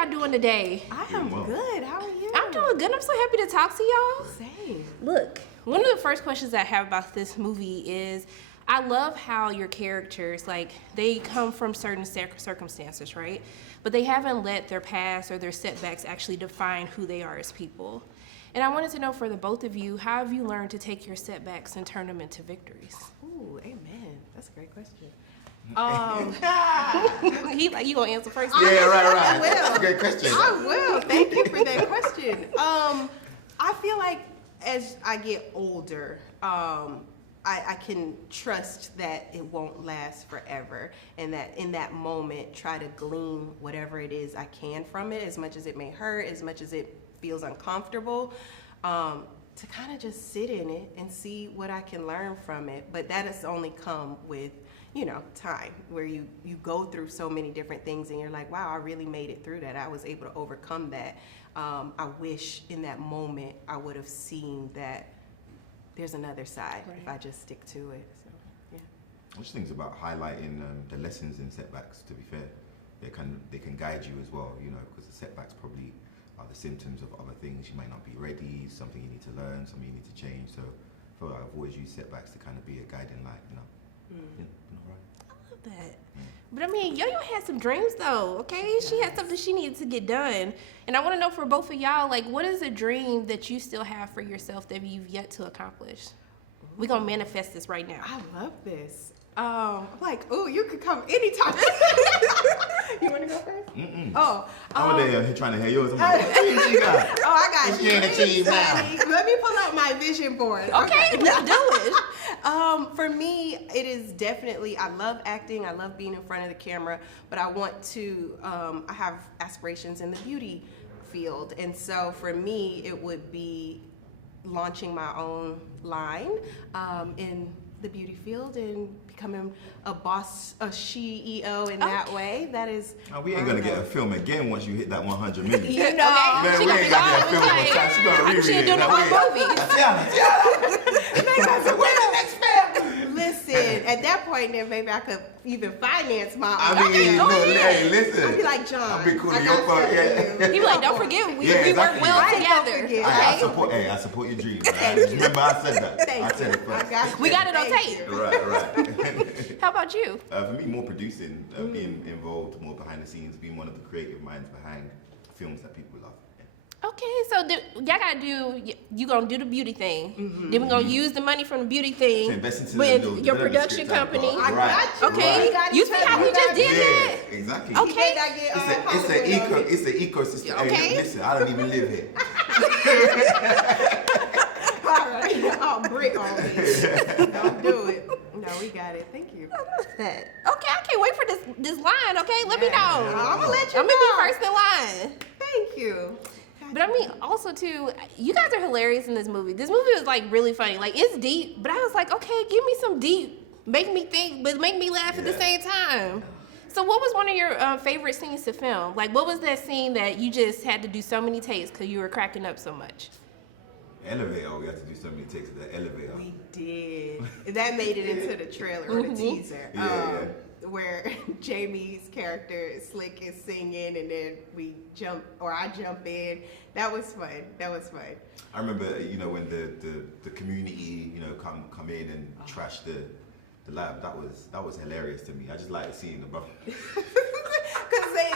y'all doing today? I am good. How are you? I'm doing good. I'm so happy to talk to y'all. Same. Look, one of the first questions I have about this movie is, I love how your characters, like, they come from certain circumstances, right? But they haven't let their past or their setbacks actually define who they are as people. And I wanted to know for the both of you, how have you learned to take your setbacks and turn them into victories? Ooh, amen. That's a great question. He like, you gonna answer first? Yeah, right. I will. That's a great question. I will. Thank you for that question. I feel like as I get older, I can trust that it won't last forever, and that in that moment, try to glean whatever it is I can from it, as much as it may hurt, as much as it feels uncomfortable, to kind of just sit in it and see what I can learn from it. But that has only come with, time, where you go through so many different things and you're like, wow, I really made it through that. I was able to overcome that. I wish in that moment I would have seen that there's another side, right, if I just stick to it. So, yeah. I just think it's about highlighting the lessons in setbacks, to be fair. They can guide you as well, because the setbacks probably are the symptoms of other things. You might not be ready, something you need to learn, something you need to change. So I feel like I've always used setbacks to kind of be a guiding light, Yeah, right. I love that. But I mean, Yo-Yo had some dreams though, okay? She had something she needed to get done. And I want to know for both of y'all, like, what is a dream that you still have for yourself that you've yet to accomplish? We're going to manifest this right now. I love this. Like, ooh, you could come anytime. You want to go first? Oh. I'm there trying to hear yours. I'm like, what you got? Oh, I got what you in achieve now? Let me pull out my vision board. Okay, let's do it. For me, it is definitely, I love acting. I love being in front of the camera, but I want to, I have aspirations in the beauty field. And so for me, it would be launching my own line in the beauty field and becoming a boss, a CEO in that way. That is. Oh, we ain't gonna get a film again once you hit that 100 million. You know, man, we ain't gonna get a film one time. She gonna reread it. She doing more movies. Listen, at that point, then maybe I could even finance my own. I mean, hey, listen. I'd be like, John. I'll be cool to your part. Yeah. He be like, don't forget, we work well together. I support your dreams. Remember, I said that. I said it first. We got it on tape. Right. How about you? For me, more producing, being involved more behind the scenes, being one of the creative minds behind films that people love. Okay, so y'all gotta you gonna do the beauty thing. Then we're gonna use the money from the beauty thing with your production company. Okay, you see how we just did that? Exactly. Okay. It's an ecosystem. Okay. Hey, listen, I don't even live here. All right, I'll brick on it. Don't do it. No, we got it. Thank you. I love that. Okay, I can't wait for this line. Okay, let me know. I'm gonna let you I'm know. gonna be first in line. Thank you. But I mean, also too, you guys are hilarious in this movie. This movie was like really funny. Like, it's deep, but I was like, okay, give me some deep, make me think, but make me laugh at the same time. So what was one of your favorite scenes to film? Like, what was that scene that you just had to do so many takes because you were cracking up so much? Elevator. We had to do so many takes of the elevator. We did. That made it into the trailer or the teaser. Where Jamie's character Slick is singing and then I jump in. That was fun. I remember, when the community, come in and trash the lab. That was hilarious to me. I just like seeing the brother. Because they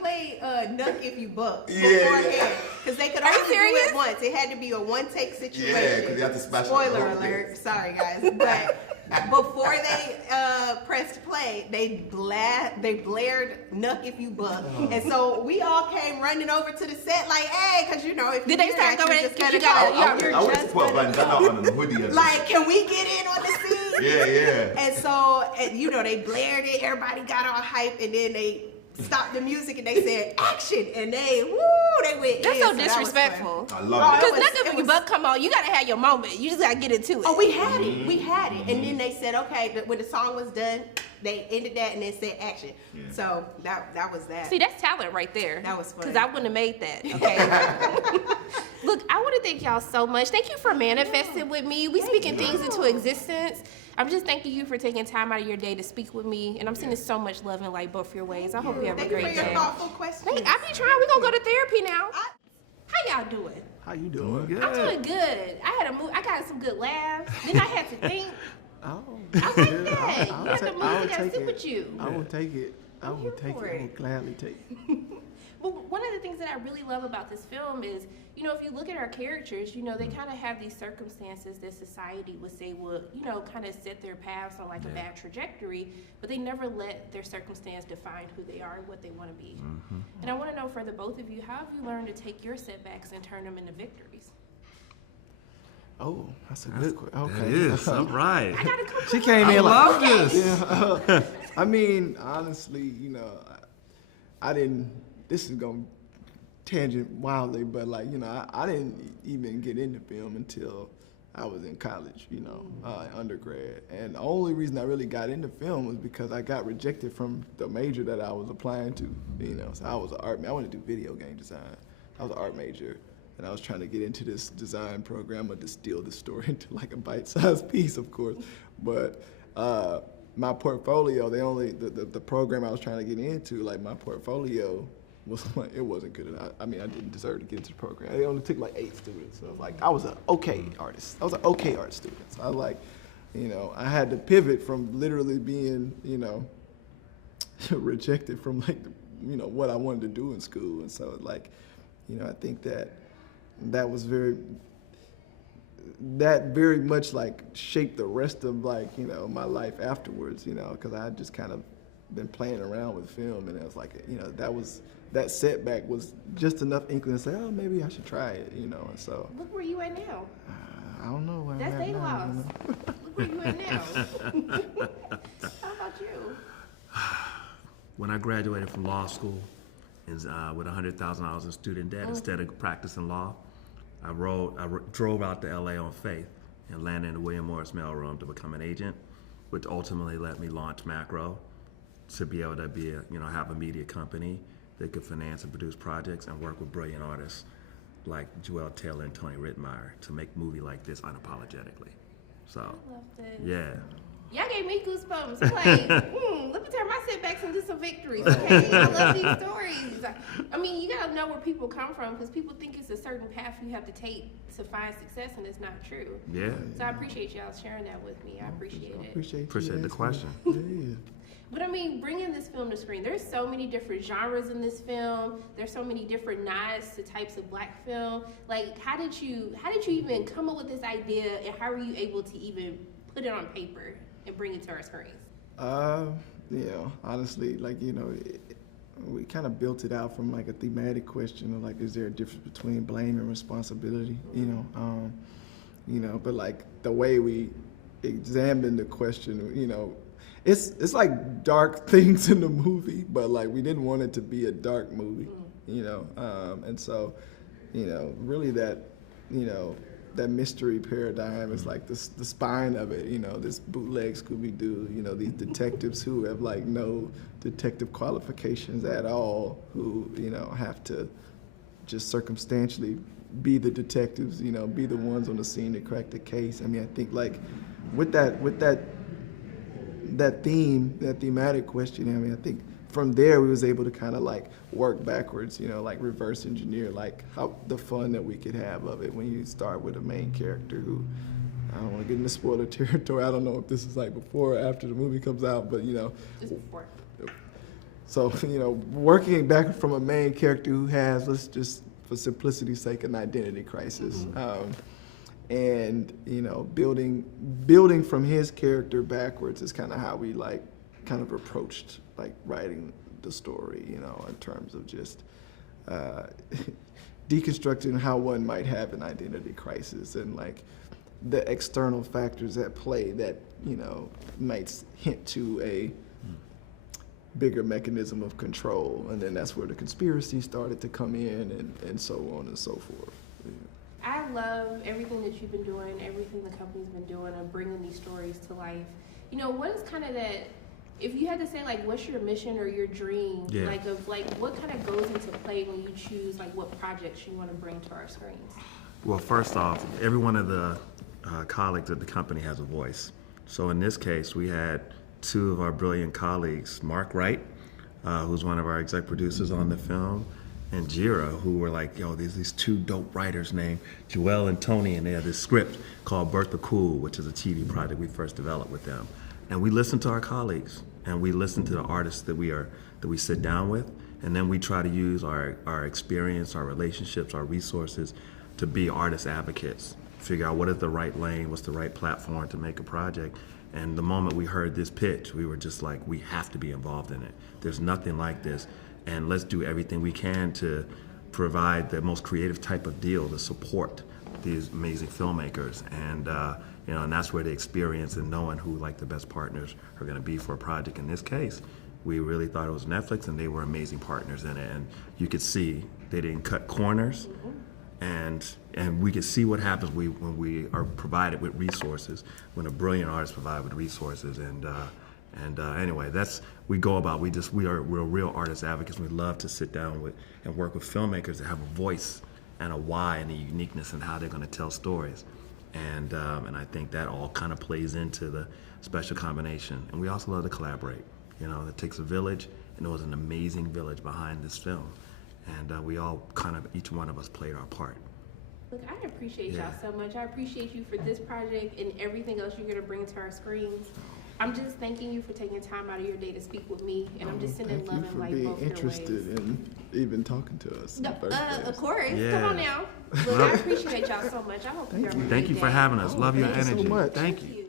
play Nuck If You Buck beforehand. Because they could only do it once. It had to be a one-take situation. Yeah, because they had to smash Spoiler alert. Sorry, guys. But before they pressed play, they blared Nuck If You Buck. And so we all came running over to the set like, hey, because if did they start going I went to put a bandana on the hoodie. Like, can we get in on the scene? Yeah. And so, they blared it. Everybody got all hype, and then they stopped the music and they said action, and they went. That's so disrespectful. I love it. Because Nuck If You Buck come on, you gotta have your moment. You just gotta get into it. Oh, we had it. And then they said, okay, when the song was done, they ended that and then said action. Yeah. So that was that. See, that's talent right there. That was fun. Because I wouldn't have made that. Okay. Look, I want to thank y'all so much. Thank you for manifesting with me. We speaking things into existence. I'm just thanking you for taking time out of your day to speak with me, and I'm sending so much love and light both your ways. I hope you have a Thank you great for your day. thoughtful questions. I be trying. We're gonna go to therapy now. How y'all doing? How you doing? Good. I'm doing good. I got some good laughs. Then I had to think. Oh, I like that. You have to move. I will gotta take sit it. with you. I will take it. I will here take for it. I will it. gladly take it. Well, one of the things that I really love about this film is, you know, if you look at our characters, you know, they kind of have these circumstances that society would say would, you know, kind of set their paths on like a bad trajectory, but they never let their circumstance define who they are and what they want to be. And I want to know for the both of you, how have you learned to take your setbacks and turn them into victories? Oh, that's a good question. Okay. That is. All right. I gotta come. She came I in like, love this. I mean, honestly, you know, I didn't. This is gonna tangent wildly, but like, you know, I didn't even get into film until I was in college, you know, undergrad. And the only reason I really got into film was because I got rejected from the major that I was applying to, you know. So I was an art. I wanted to do video game design. I was an art major, and I was trying to get into this design program. I distill the story into like a bite-sized piece, of course. But my portfolio, the program I was trying to get into, like my portfolio was like, it wasn't good enough. I mean, I didn't deserve to get into the program. It only took like 8 students. So like, I was an okay artist. I was an okay art student. So I was like, you know, I had to pivot from literally being, you know, rejected from like, you know, what I wanted to do in school. And so like, you know, I think that was very much like shaped the rest of like, you know, my life afterwards, you know, because I had just kind of been playing around with film, and it was like, you know, that setback was just enough inkling to say, oh, maybe I should try it, you know. And so Look where you at now. I don't know where That's I'm at they now, lost. you know? Look where you at now. How about you? When I graduated from law school with $100,000 in student debt, instead of practicing law, I drove out to LA on faith and landed in the William Morris mailroom to become an agent, which ultimately let me launch Macro to be able to be have a media company that could finance and produce projects and work with brilliant artists like Joel Taylor and Tony Rittmeyer to make a movie like this unapologetically. So, I love this. yeah. Y'all gave me goosebumps. Like, let me turn my setbacks into some victories, okay? I love these stories. I mean, you gotta know where people come from, because people think it's a certain path you have to take to find success, and it's not true. Yeah. So I appreciate y'all sharing that with me. I appreciate it. Appreciate the asking question. that. Yeah. But I mean, bringing this film to screen, there's so many different genres in this film. There's so many different nods to types of Black film. Like, how did you even come up with this idea, and how were you able to even put it on paper and bring it to our screens? You know, honestly, like, you know, we kind of built it out from like a thematic question of like, is there a difference between blame and responsibility? You know, but like the way we examined the question, you know, it's like dark things in the movie, but like we didn't want it to be a dark movie, you know, and so, you know, really that, you know, that mystery paradigm is like the spine of it, you know, this bootleg Scooby-Doo, you know, these detectives who have like no detective qualifications at all, who, you know, have to just circumstantially be the detectives, you know, be the ones on the scene to crack the case. I mean, I think like with that theme, that thematic question, I mean, I think from there we was able to kind of like work backwards, you know, like reverse engineer like how the fun that we could have of it when you start with a main character who, I don't want to get into spoiler territory. I don't know if this is like before or after the movie comes out, but you know. Just before. So, you know, working back from a main character who has, let's just, for simplicity's sake, an identity crisis. And, you know, building from his character backwards is kind of how we like kind of approached like writing the story, you know, in terms of just deconstructing how one might have an identity crisis and like the external factors at play that, you know, might hint to a bigger mechanism of control. And then that's where the conspiracy started to come in and so on and so forth. I love everything that you've been doing, everything the company's been doing, and bringing these stories to life. You know, what is kind of that, if you had to say, like, what's your mission or your dream, like, of, like, what kind of goes into play when you choose, like, what projects you want to bring to our screens? Well, first off, every one of the colleagues at the company has a voice. So in this case, we had two of our brilliant colleagues, Mark Wright, who's one of our exec producers on the film, and Jira, who were like, yo, there's these two dope writers named Joelle and Tony, and they have this script called Bertha Cool, which is a TV project we first developed with them. And we listen to our colleagues, and we listen to the artists that we sit down with, and then we try to use our experience, our relationships, our resources to be artist advocates, figure out what is the right lane, what's the right platform to make a project. And the moment we heard this pitch, we were just like, we have to be involved in it. There's nothing like this. And let's do everything we can to provide the most creative type of deal to support these amazing filmmakers. And and that's where the experience and knowing who like the best partners are going to be for a project. In this case, we really thought it was Netflix, and they were amazing partners in it. And you could see they didn't cut corners, and we could see what happens when we are provided with resources, when a brilliant artist provided with resources. Anyway, that's we're real artist advocates. We love to sit down with and work with filmmakers that have a voice and a why and a uniqueness in how they're going to tell stories. And I think that all kind of plays into the special combination. And we also love to collaborate. You know, it takes a village, and there was an amazing village behind this film. And we all each one of us played our part. Look, I appreciate y'all so much. I appreciate you for this project and everything else you're going to bring to our screens. I'm just thanking you for taking time out of your day to speak with me, and I'm just sending love and light both your ways. Thank you for being interested in even talking to us. No, in the first place. of course. Yeah. Come on now. Look, I appreciate y'all so much. I hope Thank you for having us. Love your energy. Thank you so much. Thank you.